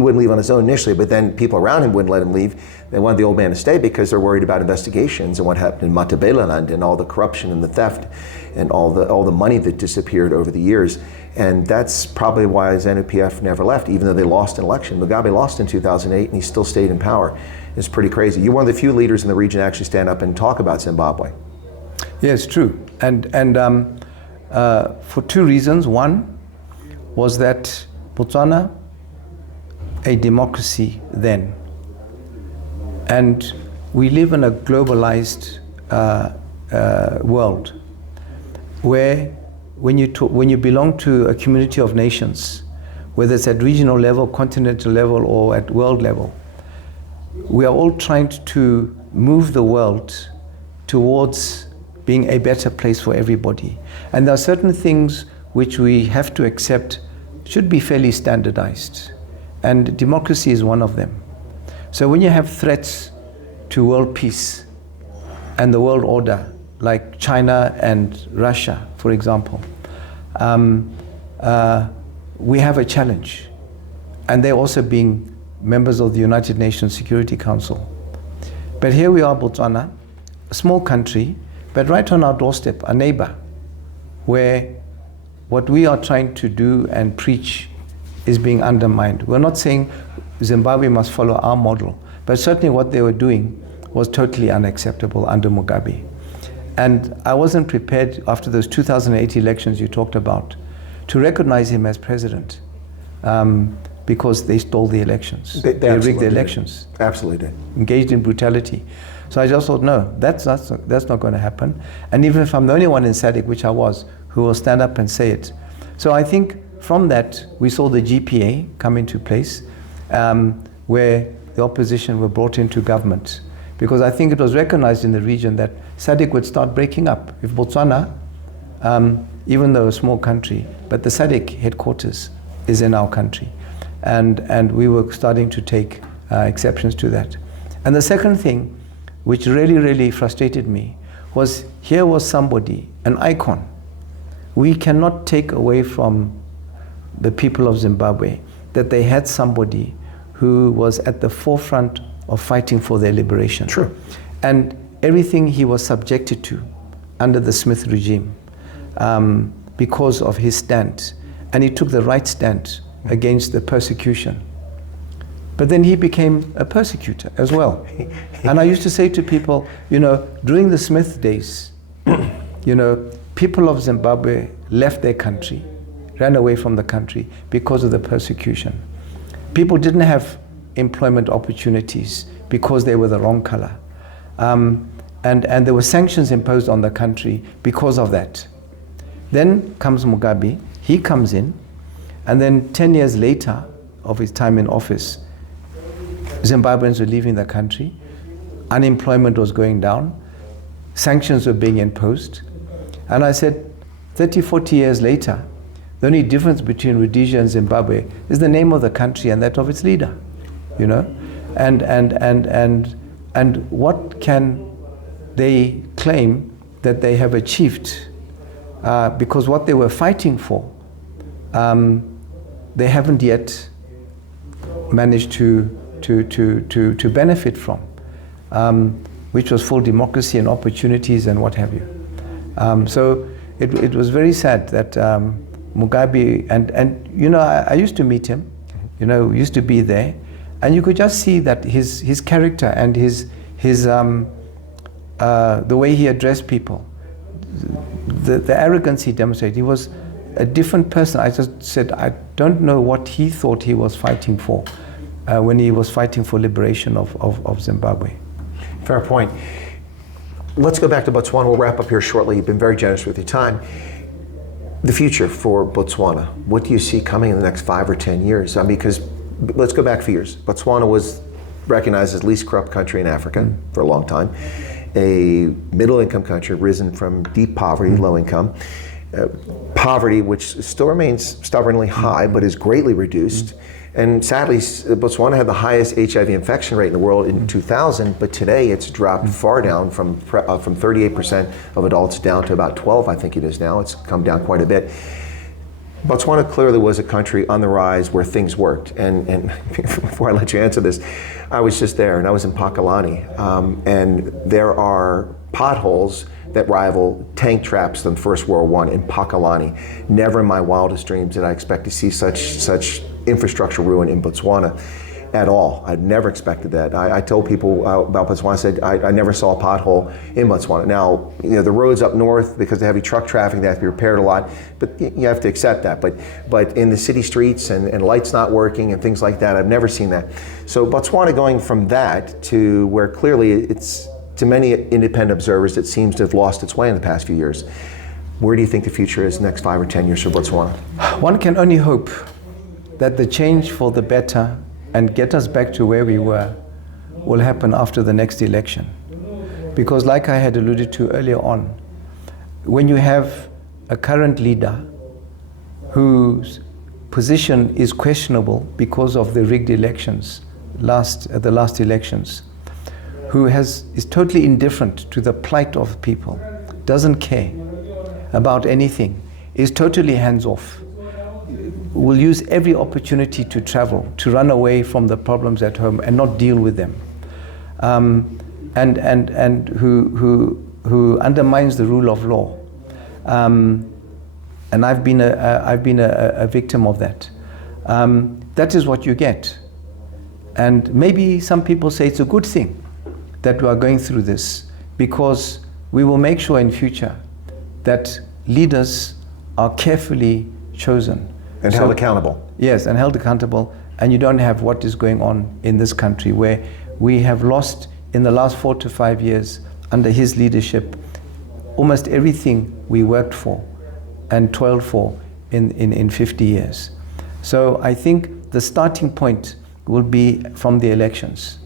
wouldn't leave on his own initially, but then people around him wouldn't let him leave. They wanted the old man to stay because they're worried about investigations and what happened in Matabeleland and all the corruption and the theft and all the money that disappeared over the years. And that's probably why ZANU-PF never left, even though they lost an election. Mugabe lost in 2008 and he still stayed in power. It's pretty crazy. You're one of the few leaders in the region to actually stand up and talk about Zimbabwe. Yeah, it's true. And for two reasons. One was that Botswana, a democracy then, and we live in a globalized world where when you belong to a community of nations, whether it's at regional level, continental level, or at world level, we are all trying to move the world towards being a better place for everybody. And there are certain things which we have to accept should be fairly standardized. And democracy is one of them. So when you have threats to world peace and the world order, like China and Russia, for example, we have a challenge. And they're also being members of the United Nations Security Council. But here we are, Botswana, a small country, but right on our doorstep, a neighbor, where what we are trying to do and preach is being undermined. We're not saying Zimbabwe must follow our model, but certainly what they were doing was totally unacceptable under Mugabe. And I wasn't prepared after those 2008 elections you talked about to recognize him as president because they stole the elections. They rigged the elections. Absolutely did. Engaged in brutality. So I just thought, no, that's not going to happen. And even if I'm the only one in SADC, which I was, who will stand up and say it. So I think from that, we saw the GPA come into place, where the opposition were brought into government. Because I think it was recognized in the region that SADC would start breaking up. If Botswana, even though a small country, but the SADC headquarters is in our country. And we were starting to take exceptions to that. And the second thing, which really, really frustrated me, was here was somebody, an icon. We cannot take away from the people of Zimbabwe that they had somebody who was at the forefront of fighting for their liberation. True. And everything he was subjected to under the Smith regime because of his stand. And he took the right stand against the persecution. But then he became a persecutor as well. And I used to say to people, during the Smith days, people of Zimbabwe left their country, ran away from the country because of the persecution. People didn't have employment opportunities because they were the wrong color. And there were sanctions imposed on the country because of that. Then comes Mugabe, he comes in, and then 10 years later of his time in office, Zimbabweans were leaving the country, unemployment was going down, sanctions were being imposed. And I said, 30, 40 years later, the only difference between Rhodesia and Zimbabwe is the name of the country and that of its leader, And what can they claim that they have achieved? Because what they were fighting for, they haven't yet managed to benefit from, which was full democracy and opportunities and what have you. So it was very sad that Mugabe, and I used to meet him, used to be there, and you could just see that his character and his the way he addressed people, the arrogance he demonstrated. He was a different person. I just said, I don't know what he thought he was fighting for when he was fighting for liberation of Zimbabwe. Fair point. Let's go back to Botswana. We'll wrap up here shortly. You've been very generous with your time. The future for Botswana, what do you see coming in the next 5 or 10 years? Because let's go back a few years. Botswana was recognized as the least corrupt country in Africa for a long time. A middle-income country risen from deep poverty, low income. Poverty, which still remains stubbornly high, but is greatly reduced. And sadly, Botswana had the highest HIV infection rate in the world in 2000, but today it's dropped far down from 38% of adults down to about 12, I think it is now. It's come down quite a bit. Botswana clearly was a country on the rise where things worked. And before I let you answer this, I was just there, and I was in Pakalani. And there are potholes that rival tank traps in First World War in Pakalani. Never in my wildest dreams did I expect to see such infrastructure ruin in Botswana at all. I'd never expected that. I told people about Botswana, I said, I never saw a pothole in Botswana. Now, the roads up north, because of the heavy truck traffic, they have to be repaired a lot, but you have to accept that. But in the city streets and lights not working and things like that, I've never seen that. So Botswana going from that to where clearly it's, to many independent observers, it seems to have lost its way in the past few years. Where do you think the future is next 5 or 10 years for Botswana? One can only hope that the change for the better and get us back to where we were will happen after the next election. Because like I had alluded to earlier on, when you have a current leader whose position is questionable because of the rigged elections, the last elections, who is totally indifferent to the plight of people, doesn't care about anything, is totally hands-off, will use every opportunity to travel, to run away from the problems at home and not deal with them, and who undermines the rule of law. And I've been a victim of that. That is what you get. And maybe some people say it's a good thing that we are going through this, because we will make sure in future that leaders are carefully chosen. And held accountable. Yes, and held accountable. And you don't have what is going on in this country, where we have lost in the last 4 to 5 years, under his leadership, almost everything we worked for and toiled for in 50 years. So I think the starting point will be from the elections.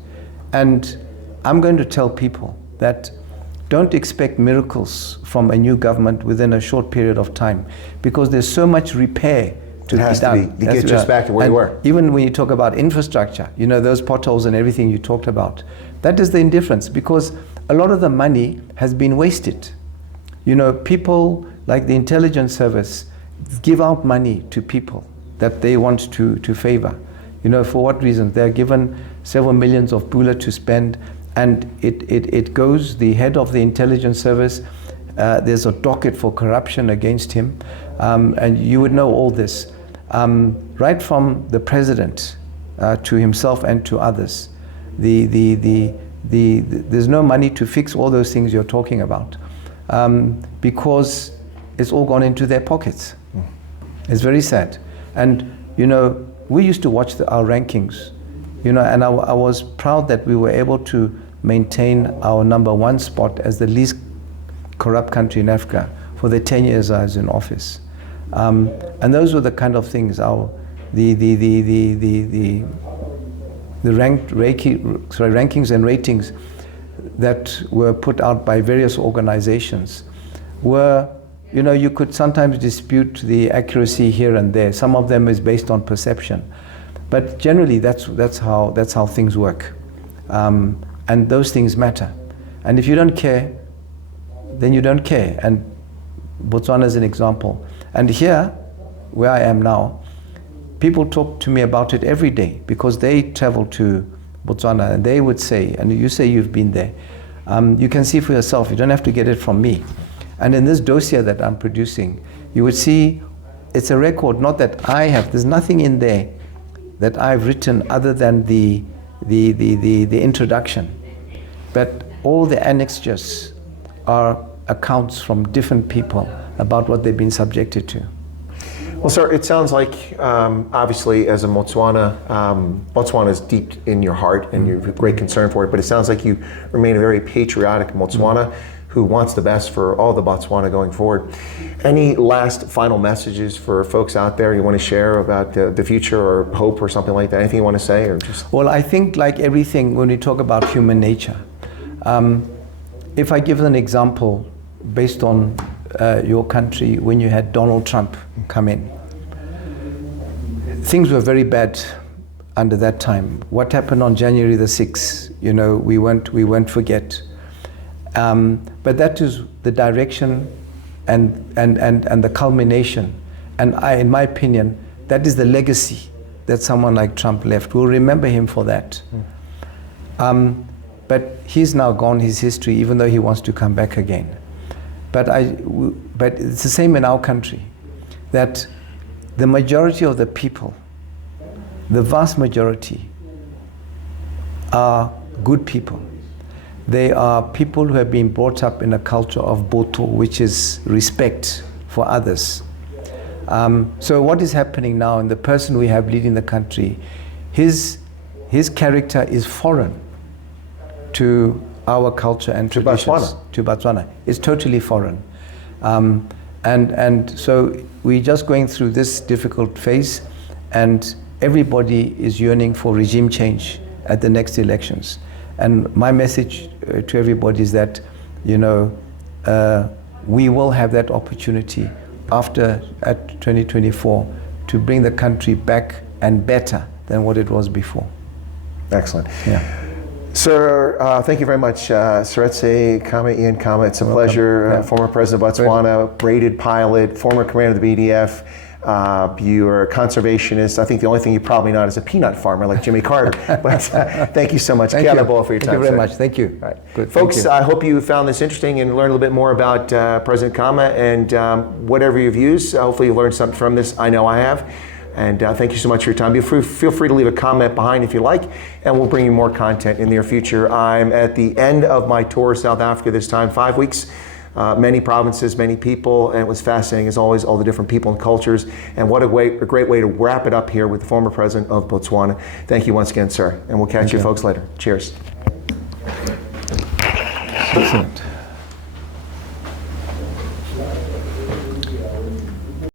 And I'm going to tell people that don't expect miracles from a new government within a short period of time, because there's so much repair to be done. To get us back to where we were. Even when you talk about infrastructure, you know, those potholes and everything you talked about, that is the indifference, because a lot of the money has been wasted. You know, people like the intelligence service give out money to people that they want to favor. You know, for what reason? They're given several millions of pula to spend, and it goes, the head of the intelligence service, there's a docket for corruption against him, and you would know all this. Right from the president to himself and to others, there's no money to fix all those things you're talking about, because it's all gone into their pockets. It's very sad. And, you know, we used to watch our rankings, you know, and I was proud that we were able to maintain our #1 spot as the least corrupt country in Africa for the 10 years I was in office. And those were the kind of things, the rankings and ratings that were put out by various organizations were, you know, you could sometimes dispute the accuracy here and there. Some of them is based on perception, but generally that's how things work, and those things matter. And if you don't care, then you don't care. And Botswana is an example. And here, where I am now, people talk to me about it every day, because they travel to Botswana and they would say, and you say you've been there, you can see for yourself, you don't have to get it from me. And in this dossier that I'm producing, you would see it's a record, not that I have, there's nothing in there that I've written other than the introduction. But all the annexures are accounts from different people about what they've been subjected to. Well, sir, it sounds like, obviously, as a Botswana, Botswana is deep in your heart and you have great concern for it, but it sounds like you remain a very patriotic Botswana who wants the best for all the Botswana going forward. Any last final messages for folks out there you want to share about the future or hope or something like that? Anything you want to say? Or just? Well, I think like everything, when we talk about human nature, if I give an example based on your country, when you had Donald Trump come in, things were very bad under that time. What happened on January the 6th, you know, we won't forget. But that is the direction and the culmination. And in my opinion, that is the legacy that someone like Trump left. We'll remember him for that. But he's now gone, his history, even though he wants to come back again. But it's the same in our country, that the majority of the people, the vast majority, are good people. They are people who have been brought up in a culture of boto, which is respect for others. So what is happening now, and the person we have leading the country, his character is foreign to our culture and traditions. To Botswana. It's totally foreign. And so we're just going through this difficult phase, and everybody is yearning for regime change at the next elections. And my message to everybody is that, you know, we will have that opportunity at 2024 to bring the country back and better than what it was before. Excellent. Yeah. Sir, thank you very much. Seretse Khama, Ian Khama, it's a pleasure. Yeah. Former President of Botswana, braided pilot, former commander of the BDF. You're a conservationist. I think the only thing you're probably not is a peanut farmer like Jimmy Carter. But thank you so much. Thank you for your time. Thank you very much. Thank you. All right. Good. Folks, I hope you found this interesting and learned a little bit more about President Khama and whatever your views. Hopefully you learned something from this. I know I have. And thank you so much for your time. Feel free to leave a comment behind if you like, and we'll bring you more content in the near future. I'm at the end of my tour of South Africa this time, 5 weeks. Many provinces, many people, and it was fascinating as always, all the different people and cultures, and what a great way to wrap it up here with the former president of Botswana. Thank you once again, sir, and we'll catch you folks later. Cheers. Excellent.